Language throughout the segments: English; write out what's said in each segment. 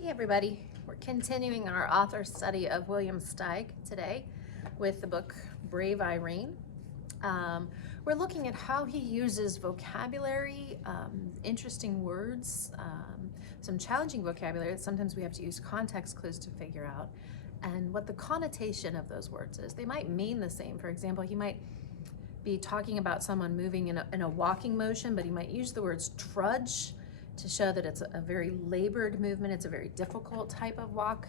Hey everybody, we're continuing our author study of William Steig today with the book Brave Irene. We're looking at how he uses vocabulary, interesting words, some challenging vocabulary that sometimes we have to use context clues to figure out, and what the connotation of those words is. They might mean the same. For example, he might be talking about someone moving in a walking motion, but he might use the words trudge to show that it's a very labored movement. It's a very difficult type of walk.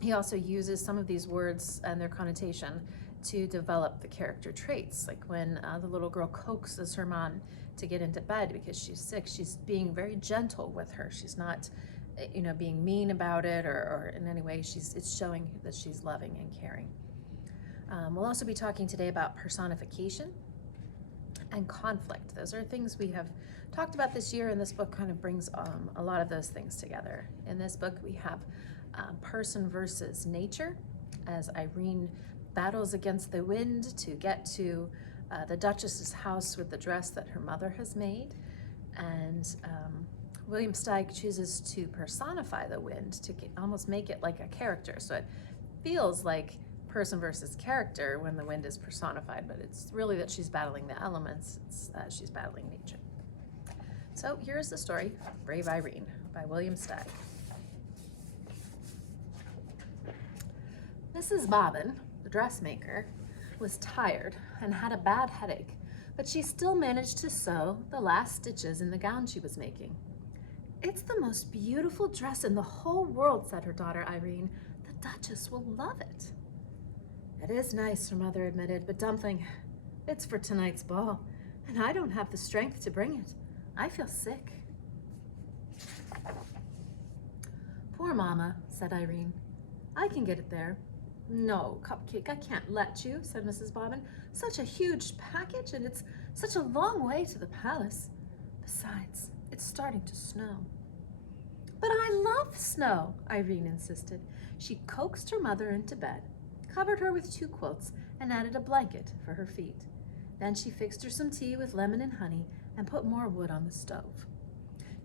He also uses some of these words and their connotation to develop the character traits. Like when the little girl coaxes her mom to get into bed because she's sick, she's being very gentle with her. She's not, being mean about it or in any way. It's showing that she's loving and caring. We'll also be talking today about personification and conflict. Those are things we have talked about this year, and this book kind of brings a lot of those things together. In this book, we have person versus nature, as Irene battles against the wind to get to the Duchess's house with the dress that her mother has made. And William Steig chooses to personify the wind to almost make it like a character. So it feels like person versus character when the wind is personified, but it's really that she's battling the elements. It's that she's battling nature. So here's the story, Brave Irene by William Steig. Mrs. Bobbin, the dressmaker, was tired and had a bad headache, but she still managed to sew the last stitches in the gown she was making. "It's the most beautiful dress in the whole world," said her daughter Irene. "The Duchess will love it." "It is nice," her mother admitted, "but Dumpling, it's for tonight's ball, and I don't have the strength to bring it. I feel sick." "Poor Mama," said Irene. "I can get it there." "No, Cupcake, I can't let you," said Mrs. Bobbin. "Such a huge package, and it's such a long way to the palace. Besides, it's starting to snow." "But I love snow," Irene insisted. She coaxed her mother into bed, covered her with 2 quilts, and added a blanket for her feet. Then she fixed her some tea with lemon and honey and put more wood on the stove.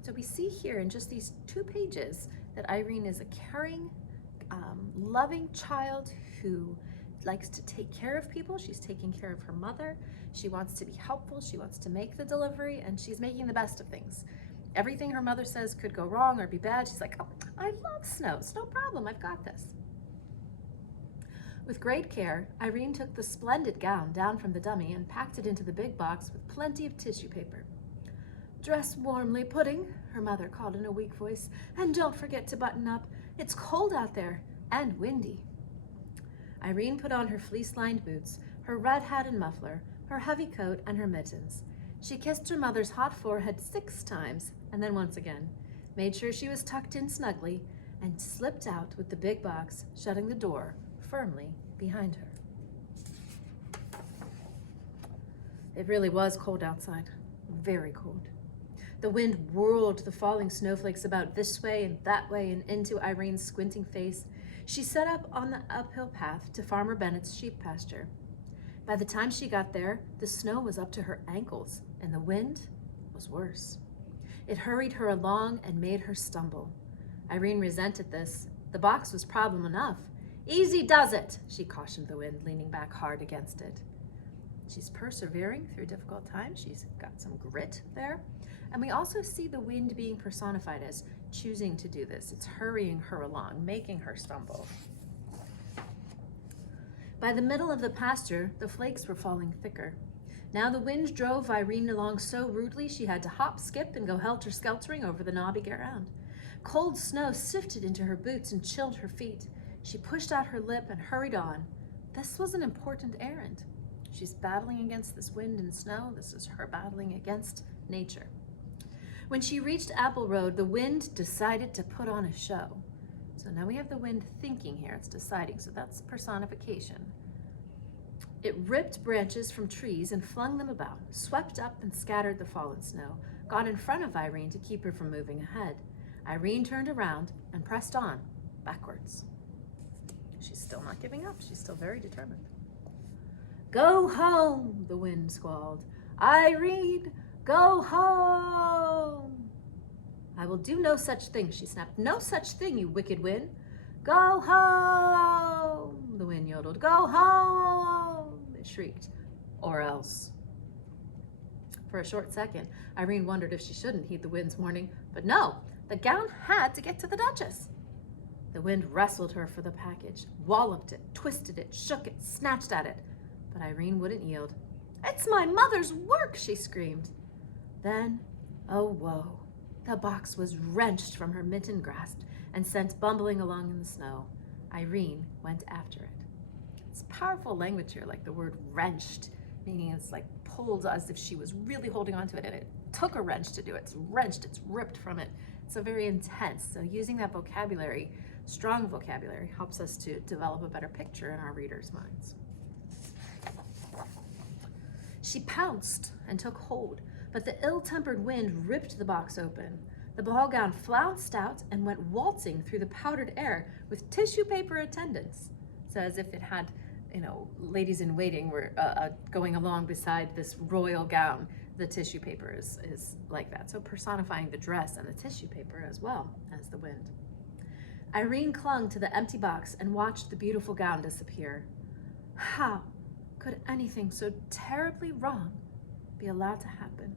So we see here in just these 2 pages that Irene is a caring, loving child who likes to take care of people. She's taking care of her mother. She wants to be helpful. She wants to make the delivery, and she's making the best of things. Everything her mother says could go wrong or be bad, she's like, "Oh, I love snow. It's no problem. I've got this." With great care, Irene took the splendid gown down from the dummy and packed it into the big box with plenty of tissue paper. "Dress warmly, Pudding," her mother called in a weak voice, "and don't forget to button up. It's cold out there and windy." Irene put on her fleece-lined boots, her red hat and muffler, her heavy coat, and her mittens. She kissed her mother's hot forehead 6 times, and then once again, made sure she was tucked in snugly, and slipped out with the big box, shutting the door firmly behind her. It really was cold outside, very cold. The wind whirled the falling snowflakes about this way and that way and into Irene's squinting face. She set up on the uphill path to Farmer Bennett's sheep pasture. By the time she got there, the snow was up to her ankles, and the wind was worse. It hurried her along and made her stumble. Irene resented this. The box was problem enough. "Easy does it," she cautioned the wind, leaning back hard against it. She's persevering through difficult times. She's got some grit there. And we also see the wind being personified as choosing to do this. It's hurrying her along, making her stumble. By the middle of the pasture, the flakes were falling thicker. Now the wind drove Irene along so rudely she had to hop, skip, and go helter-skeltering over the knobby ground. Cold snow sifted into her boots and chilled her feet. She pushed out her lip and hurried on. This was an important errand. She's battling against this wind and snow. This is her battling against nature. When she reached Apple Road, the wind decided to put on a show. So now we have the wind thinking here. It's deciding. So that's personification. It ripped branches from trees and flung them about, swept up and scattered the fallen snow, got in front of Irene to keep her from moving ahead. Irene turned around and pressed on, backwards. She's still not giving up. She's still very determined. "Go home," the wind squalled. "Irene, go home." I will do no such thing, she snapped. No such thing, you wicked wind. Go home, the wind yodeled. Go home, it shrieked. Or else. For a short second, Irene wondered if she shouldn't heed the wind's warning, but no, the gown had to get to the Duchess. The wind wrestled her for the package, walloped it, twisted it, shook it, snatched at it, but Irene wouldn't yield. It's my mother's work, she screamed. Then, oh woe, the box was wrenched from her mittened grasp and sent bumbling along in the snow. Irene went after it. It's powerful language here, like the word wrenched, meaning it's like pulled as if she was really holding onto it, and it took a wrench to do it. It's wrenched, it's ripped from it. It's a very intense. So using that vocabulary, strong vocabulary, helps us to develop a better picture in our readers' minds. She pounced and took hold, but the ill-tempered wind ripped the box open. The ball gown flounced out and went waltzing through the powdered air with tissue paper attendants. So as if it had, ladies in waiting were going along beside this royal gown. The tissue paper is like that. So personifying the dress and the tissue paper as well as the wind. Irene clung to the empty box and watched the beautiful gown disappear. How could anything so terribly wrong be allowed to happen?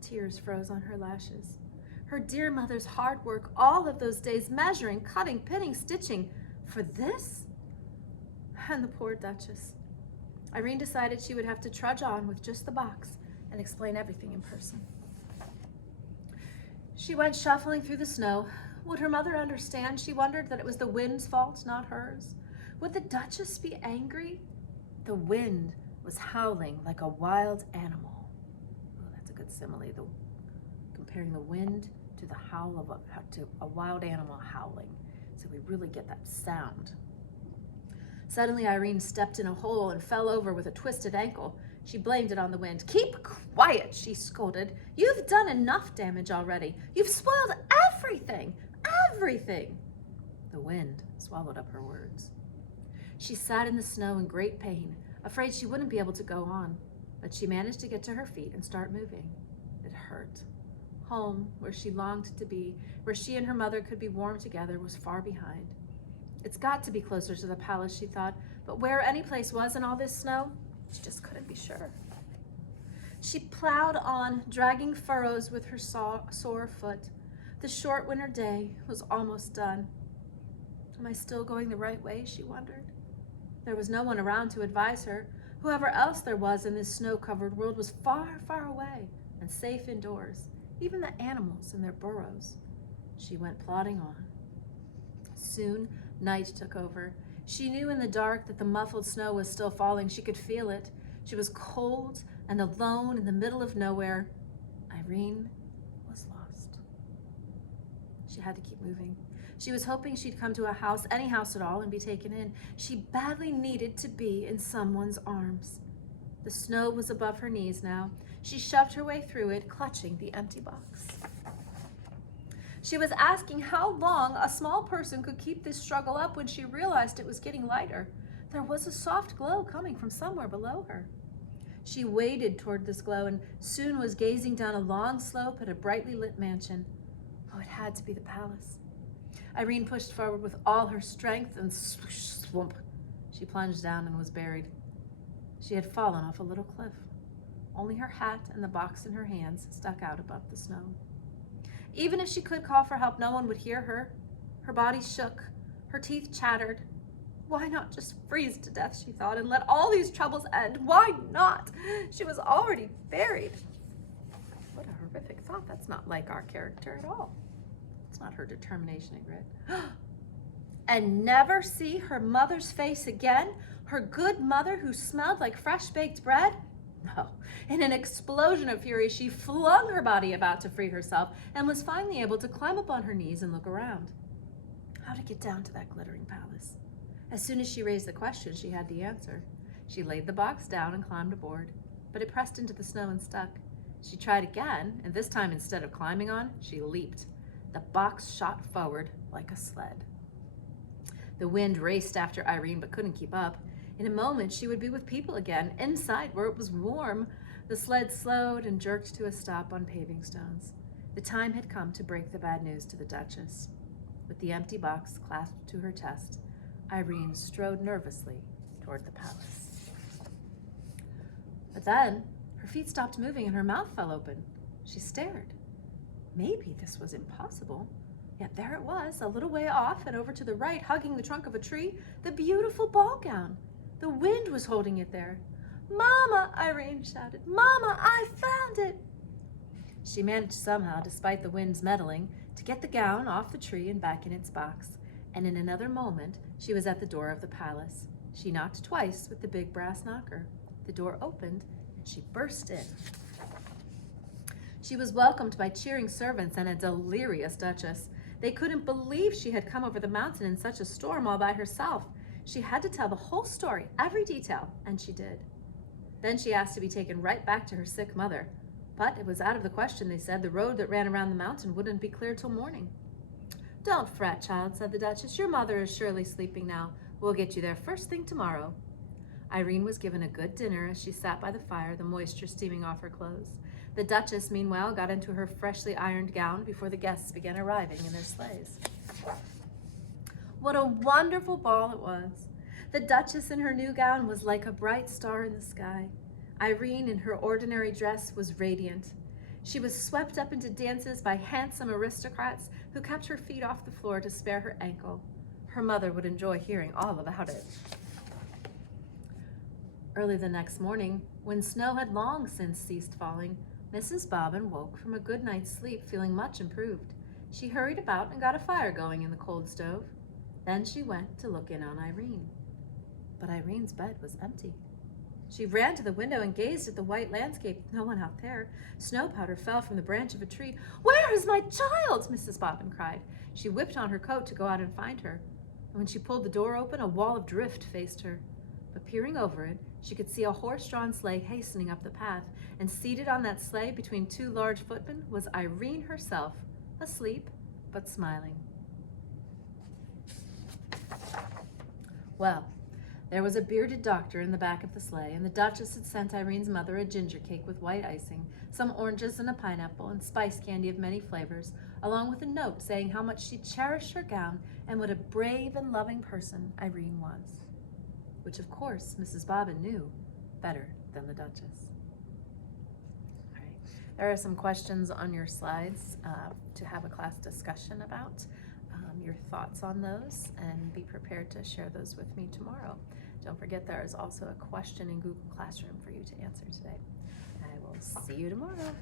Tears froze on her lashes. Her dear mother's hard work, all of those days measuring, cutting, pinning, stitching, for this? And the poor Duchess. Irene decided she would have to trudge on with just the box and explain everything in person. She went shuffling through the snow. Would her mother understand? She wondered that it was the wind's fault, not hers. Would the Duchess be angry? The wind was howling like a wild animal. Oh, that's a good simile, comparing the wind to the howl of a wild animal howling. So we really get that sound. Suddenly, Irene stepped in a hole and fell over with a twisted ankle. She blamed it on the wind. Keep quiet, she scolded. You've done enough damage already. You've spoiled everything, everything. The wind swallowed up her words. She sat in the snow in great pain, afraid she wouldn't be able to go on, but she managed to get to her feet and start moving. It hurt. Home, where she longed to be, where she and her mother could be warm together, was far behind. It's got to be closer to the palace, she thought, but where any place was in all this snow, she just couldn't be sure. She plowed on, dragging furrows with her sore foot. The short winter day was almost done. Am I still going the right way, she wondered. There was no one around to advise her. Whoever else there was in this snow-covered world was far, far away and safe indoors, even the animals in their burrows. She went plodding on. Soon, night took over. She knew in the dark that the muffled snow was still falling. She could feel it. She was cold and alone in the middle of nowhere. Irene was lost. She had to keep moving. She was hoping she'd come to a house, any house at all, and be taken in. She badly needed to be in someone's arms. The snow was above her knees now. She shoved her way through it, clutching the empty box. She was asking how long a small person could keep this struggle up when she realized it was getting lighter. There was a soft glow coming from somewhere below her. She waded toward this glow and soon was gazing down a long slope at a brightly lit mansion. Oh, it had to be the palace. Irene pushed forward with all her strength and swoop. She plunged down and was buried. She had fallen off a little cliff. Only her hat and the box in her hands stuck out above the snow. Even if she could call for help, no one would hear her. Her body shook. Her teeth chattered. Why not just freeze to death, she thought, and let all these troubles end? Why not? She was already buried. What a horrific thought. That's not like our character at all. It's not her determination and grit. And never see her mother's face again? Her good mother who smelled like fresh-baked bread? No. In an explosion of fury, she flung her body about to free herself and was finally able to climb up on her knees and look around. How to get down to that glittering palace? As soon as she raised the question, she had the answer. She laid the box down and climbed aboard, but it pressed into the snow and stuck. She tried again, and this time instead of climbing on, she leaped. The box shot forward like a sled. The wind raced after Irene but couldn't keep up. In a moment, she would be with people again, inside where it was warm. The sled slowed and jerked to a stop on paving stones. The time had come to break the bad news to the Duchess. With the empty box clasped to her chest, Irene strode nervously toward the palace. But then, her feet stopped moving and her mouth fell open. She stared. Maybe this was impossible. Yet there it was, a little way off and over to the right, hugging the trunk of a tree, the beautiful ball gown. The wind was holding it there. "Mama!" Irene shouted. "Mama, I found it!" She managed somehow, despite the wind's meddling, to get the gown off the tree and back in its box, and in another moment she was at the door of the palace. She knocked twice with the big brass knocker. The door opened, and she burst in. She was welcomed by cheering servants and a delirious Duchess. They couldn't believe she had come over the mountain in such a storm all by herself. She had to tell the whole story, every detail, and she did. Then she asked to be taken right back to her sick mother. But it was out of the question, they said. The road that ran around the mountain wouldn't be clear till morning. "Don't fret, child," said the Duchess. "Your mother is surely sleeping now. We'll get you there first thing tomorrow." Irene was given a good dinner as she sat by the fire, the moisture steaming off her clothes. The Duchess, meanwhile, got into her freshly ironed gown before the guests began arriving in their sleighs. What a wonderful ball it was! The Duchess in her new gown was like a bright star in the sky. Irene, in her ordinary dress, was radiant. She was swept up into dances by handsome aristocrats who kept her feet off the floor to spare her ankle. Her mother would enjoy hearing all about it. Early the next morning, when snow had long since ceased falling, Mrs. Bobbin woke from a good night's sleep feeling much improved. She hurried about and got a fire going in the cold stove. Then she went to look in on Irene. But Irene's bed was empty. She ran to the window and gazed at the white landscape. No one out there. Snow powder fell from the branch of a tree. "Where is my child?" Mrs. Bobbin cried. She whipped on her coat to go out and find her. And when she pulled the door open, a wall of drift faced her. But peering over it, she could see a horse-drawn sleigh hastening up the path, and seated on that sleigh between two large footmen was Irene herself, asleep but smiling. Well, there was a bearded doctor in the back of the sleigh, and the Duchess had sent Irene's mother a ginger cake with white icing, some oranges and a pineapple, and spice candy of many flavors, along with a note saying how much she cherished her gown and what a brave and loving person Irene was. Which, of course, Mrs. Bobbin knew better than the Duchess. All right. There are some questions on your slides to have a class discussion about. Your thoughts on those, and be prepared to share those with me tomorrow. Don't forget there is also a question in Google Classroom for you to answer today. I will see you tomorrow.